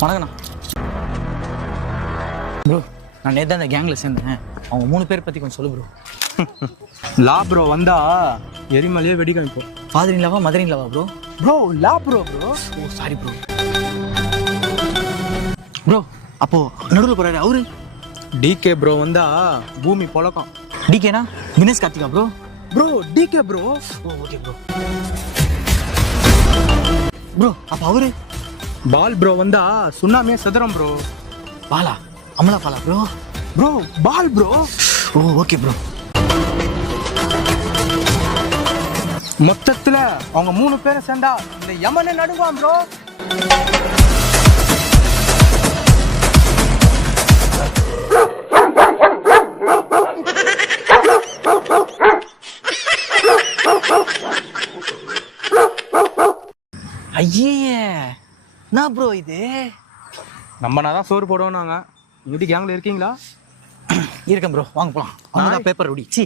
வணக்கண்ணா. ப்ரோ நான் நேற்று அந்த கேங்கில் சேர்ந்தேன். அவங்க 3 பேர் பற்றி கொஞ்சம் சொல்லு ப்ரோ. லா ப்ரோ வந்தா எரிமலையே வெடிக்கும். இப்போ ஃபாதர் இன் லவா மதர் இன் லவா ப்ரோ? ப்ரோ லா bro bro. Oh sorry bro. Bro அப்போ நடுவில் போகிறாரு அவரு? டிகே ப்ரோ வந்தா பூமி பொழக்கம். டிகேனா தினேஷ் கார்த்திகா bro? Bro DK bro. Oh okay bro. Bro அப்போ அவரு? பால் ப்ரோ வந்தா சுண்ணாமே சதுரம் ப்ரோ. பாலா அமலா பாலா bro? Bro Paul bro. Oh okay bro. மொத்தத்துல அவங்க 3 பேரும் சேர்ந்தா இந்த யமனை நடுவான் ப்ரோ. ஐயே என்ன ப்ரோ இது? நம்மனாதான் சோறு போடுவோம். நாங்க எப்படி கேங்ல இருக்கீங்களா? இருக்கேன் ப்ரோ, வாங்க போலாம். அவங்க பேப்பர் ரெடி. சி